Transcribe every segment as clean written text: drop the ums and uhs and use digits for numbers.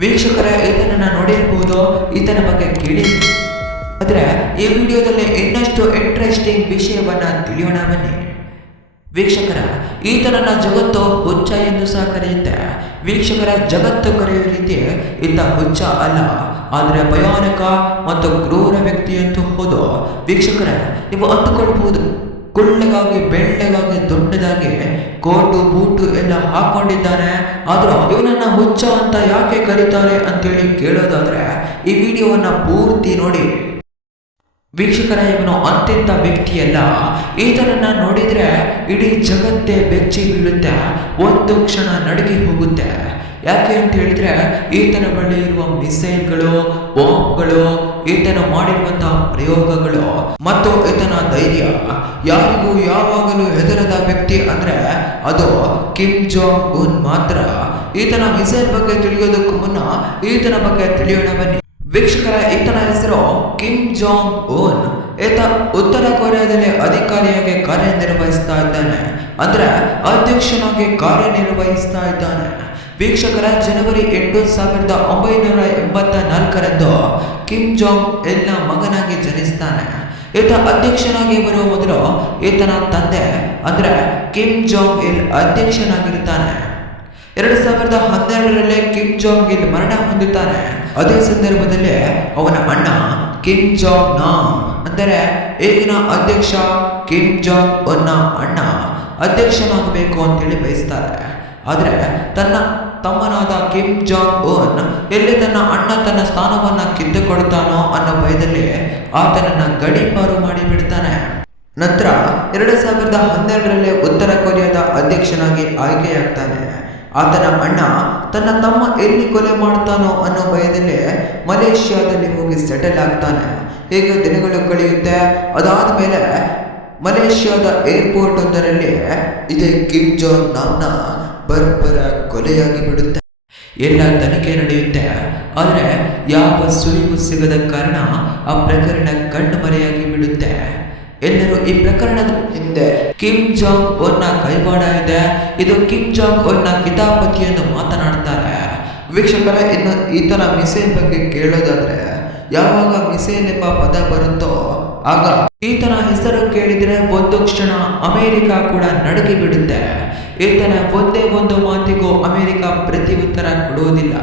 ವೀಕ್ಷಕರ ಈತನನ್ನ ನೋಡಿರಬಹುದು, ಈತನ ಬಗ್ಗೆ ಕೇಳಿ. ಆದರೆ ಈ ವಿಡಿಯೋದಲ್ಲಿ ಇನ್ನಷ್ಟು ಇಂಟ್ರೆಸ್ಟಿಂಗ್ ವಿಷಯವನ್ನ ತಿಳಿಯೋಣ ಬನ್ನಿ. ವೀಕ್ಷಕರ, ಈತನನ್ನ ಜಗತ್ತು ಹುಚ್ಚ ಎಂದು ಸಹ ಕರೆಯುತ್ತೆ. ವೀಕ್ಷಕರ, ಜಗತ್ತು ಕರೆಯುವ ರೀತಿ ಈತ ಹುಚ್ಚ ಅಲ್ಲ, ಆದರೆ ಭಯಾನಕ ಮತ್ತು ಕ್ರೂರ ವ್ಯಕ್ತಿ ಅಂತೂ ಹೌದು. ವೀಕ್ಷಕರ, ನೀವು ಅಂದುಕೊಳ್ಬಹುದು, ಕುಳ್ಳಗಾಗಿ ಬೆಳ್ಳಗಾಗಿ ದೊಡ್ಡದಾಗಿ ಕೋಟು ಬೂಟು ಎಲ್ಲ ಹಾಕೊಂಡಿದ್ದಾನೆ, ಆದ್ರೂ ಇವನನ್ನ ಹುಚ್ಚ ಅಂತ ಯಾಕೆ ಕರೀತಾರೆ ಅಂತೇಳಿ ಕೇಳೋದಾದ್ರೆ ಈ ವಿಡಿಯೋವನ್ನ ಪೂರ್ತಿ ನೋಡಿ. ವೀಕ್ಷಕರ, ಇವನು ಅಂತಿಂತ ವ್ಯಕ್ತಿಯಲ್ಲ. ಈತನನ್ನ ನೋಡಿದ್ರೆ ಇಡೀ ಜಗತ್ತೇ ಬೆಚ್ಚಿ ಬೀಳುತ್ತೆ, ಒಂದು ಕ್ಷಣ ನಡುಗಿ ಹೋಗುತ್ತೆ. ಯಾಕೆ ಅಂತ ಹೇಳಿದ್ರೆ ಈತನ ಬಳಿ ಇರುವ ಮಿಸೈಲ್ಗಳು, ಬಾಂಬ್ಗಳು, ಈತನ ಮಾಡಿರುವಂತಹ ಪ್ರಯೋಗಗಳು ಮತ್ತು ಈತನ ಧೈರ್ಯ. ಯಾರಿಗೂ ಯಾವಾಗಲೂ ಹೆದರದ ವ್ಯಕ್ತಿ ಅಂದ್ರೆ ಅದು ಕಿಮ್ ಜಾಂಗ್ ಉನ್ ಮಾತ್ರ. ಈತನ ಮಿಸೈಲ್ ಬಗ್ಗೆ ತಿಳಿಯೋದಕ್ಕೂ ಮುನ್ನ ಈತನ ಬಗ್ಗೆ ತಿಳಿಯೋಣ ಬನ್ನಿ. ವೀಕ್ಷಕರ, ಈತನ ಹೆಸರು ಕಿಮ್ ಜಾಂಗ್ ಉನ್. ಈತ ಉತ್ತರ ಕೊರಿಯಾದಲ್ಲಿ ಅಧಿಕಾರಿಯಾಗಿ ಕಾರ್ಯನಿರ್ವಹಿಸ್ತಾ ಇದ್ದಾನೆ, ಅಂದ್ರೆ ಅಧ್ಯಕ್ಷನಾಗಿ ಕಾರ್ಯನಿರ್ವಹಿಸ್ತಾ ಇದ್ದಾನೆ. ವೀಕ್ಷಕರ, ಜನವರಿ 8, 1984ರಂದು ಕಿಮ್ ಜಾಂಗ್ ಇಲ್ನ ಮಗನಾಗಿ ಜನಿಸ್ತಾನೆ. ಈತ ಅಧ್ಯಕ್ಷನಾಗಿ ಬರುವ ಮೊದಲು ಈತನ ತಂದೆ ಅಂದ್ರೆ ಕಿಮ್ ಜಾಂಗ್ ಇಲ್ ಅಧ್ಯಕ್ಷನಾಗಿರ್ತಾನೆ. 2012ರಲ್ಲಿ ಕಿಮ್ ಜಾಂಗ್ ಇಲ್ ಮರಣ ಹೊಂದುತ್ತಾನೆ. ಅದೇ ಸಂದರ್ಭದಲ್ಲಿ ಅವನ ಅಣ್ಣ ಕಿಮ್ ಜಾಂಗ್ ನಾಮ್ ಅಂದರೆ ಈಗಿನ ಅಧ್ಯಕ್ಷ ಕಿಮ್ ಜಾಂಗ್ ಉನ್ನ ಅಣ್ಣ ಅಧ್ಯಕ್ಷನಾಗಬೇಕು ಅಂತೇಳಿ ಬಯಸ್ತಾರೆ. ಆದರೆ ತನ್ನ ತಮ್ಮನಾದ ಕಿಮ್ ಜಾಂಗ್ ಉನ್ ಎಲ್ಲಿ ತನ್ನ ಅಣ್ಣ ತನ್ನ ಸ್ಥಾನವನ್ನ ಕಿತ್ತುಕೊಳ್ತಾನೋ ಅನ್ನೋ ಭಯದಲ್ಲಿ ಆತನನ್ನ ಗಡೀಪಾರು ಮಾಡಿ ಬಿಡ್ತಾನೆ. ನಂತರ 2012ರಲ್ಲಿ ಉತ್ತರ ಕೊರಿಯಾದ ಅಧ್ಯಕ್ಷನಾಗಿ ಆಯ್ಕೆಯಾಗ್ತಾನೆ. ಆತನ ಅಣ್ಣ ತನ್ನ ತಮ್ಮ ಎಲ್ಲಿ ಕೊಲೆ ಮಾಡ್ತಾನೋ ಅನ್ನೋ ಭಯದಲ್ಲಿ ಮಲೇಷ್ಯಾದಲ್ಲಿ ಹೋಗಿ ಸೆಟಲ್ ಆಗ್ತಾನೆ. ಹೀಗೆ ದಿನಗಳು ಕಳೆಯುತ್ತೆ. ಅದಾದ ಮೇಲೆ ಮಲೇಷ್ಯಾದ ಏರ್ಪೋರ್ಟ್ ಒಂದರಲ್ಲಿ ಇದೇ ಕಿಮ್ ಜಾಂಗ್ ನಾಮ್ನ ಬರ್ಬರ ಕೊಲೆಯಾಗಿ ಬಿಡುತ್ತೆ. ಎಲ್ಲ ತನಿಖೆ ನಡೆಯುತ್ತೆ, ಆದರೆ ಯಾವ ಸುಳಿವು ಸಿಗದ ಕಾರಣ ಆ ಪ್ರಕರಣ ಕಣ್ಣುಮರೆಯಾಗಿ ಬಿಡುತ್ತೆ. ಎಲ್ಲರೂ ಈ ಪ್ರಕರಣದ ಹಿಂದೆ ಕಿಮ್ ಜಾಂಗ್ ಉನ್ನ ಕೈವಾಡ ಇದೆ, ಇದು ಕಿಮ್ ಜಾಂಗ್ ಉನ್ನ ಕಿತಾಪತಿ ಎಂದು ಮಾತನಾಡ್ತಾರೆ. ವೀಕ್ಷಕರ, ಇನ್ನು ಈತನ ಮಿಸೈಲ್ ಬಗ್ಗೆ ಕೇಳೋದಾದ್ರೆ ಯಾವಾಗ ಮಿಸೈಲ್ ಎಂಬ ಪದ ಬರುತ್ತೋ ಆಗ ಈತನ ಹೆಸರು ಕೇಳಿದ್ರೆ ಒಂದು ಕ್ಷಣ ಅಮೆರಿಕ ಕೂಡ ನಡುಗಿ ಬಿಡುತ್ತೆ. ಈತನ ಒಂದೇ ಒಂದು ಮಾತಿಗೂ ಅಮೆರಿಕ ಪ್ರತಿ ಉತ್ತರ ಕೊಡುವುದಿಲ್ಲ.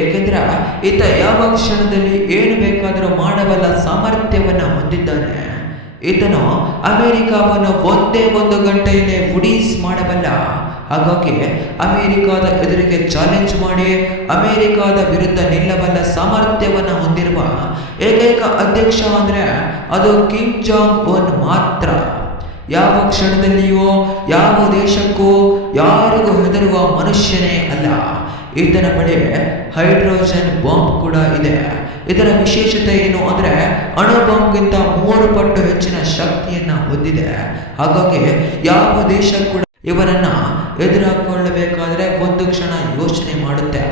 ಏಕೆಂದ್ರೆ ಈತ ಯಾವ ಕ್ಷಣದಲ್ಲಿ ಏನು ಬೇಕಾದರೂ ಮಾಡಬಲ್ಲ ಸಾಮರ್ಥ್ಯವನ್ನ ಹೊಂದಿದ್ದಾನೆ. ಈತನು ಅಮೆರಿಕವನ್ನು ಒಂದೇ ಒಂದು ಗಂಟೆಯಲ್ಲೇ ಉಡೀಸ್ ಮಾಡಬಲ್ಲ. ಹಾಗಾಗಿ ಅಮೆರಿಕದ ಎದುರಿಗೆ ಚಾಲೆಂಜ್ ಮಾಡಿ ಅಮೆರಿಕದ ವಿರುದ್ಧ ನಿಲ್ಲಬಲ್ಲ ಸಾಮರ್ಥ್ಯವನ್ನು ಹೊಂದಿರುವ ಏಕೈಕ ಅಧ್ಯಕ್ಷ ಅಂದ್ರೆ ಅದು ಕಿಮ್ ಜಾಂಗ್ ಉನ್ ಮಾತ್ರ. ಯಾವ ಕ್ಷಣದಲ್ಲಿಯೂ ಯಾವ ದೇಶಕ್ಕೂ ಯಾರಿಗೂ ಹೆದರುವ ಮನುಷ್ಯನೇ ಅಲ್ಲ. ಈತನ ಬಳಿ ಹೈಡ್ರೋಜನ್ ಬಾಂಬ್ ಕೂಡ ಇದೆ. ಇದರ ವಿಶೇಷತೆ ಏನು ಅಂದ್ರೆ ಅಣು ಬಾಂಬ್ಗಿಂತ 3 ಪಟ್ಟು ಹೆಚ್ಚಿನ ಶಕ್ತಿಯನ್ನ ಹೊಂದಿದೆ. ಹಾಗಾಗಿ ಯಾವ ದೇಶ ಕೂಡ ಇವರನ್ನ ಎದುರಾಕೊಳ್ಳಬೇಕಾದ್ರೆ ಒಂದು ಕ್ಷಣ ಯೋಚನೆ ಮಾಡುತ್ತೆ.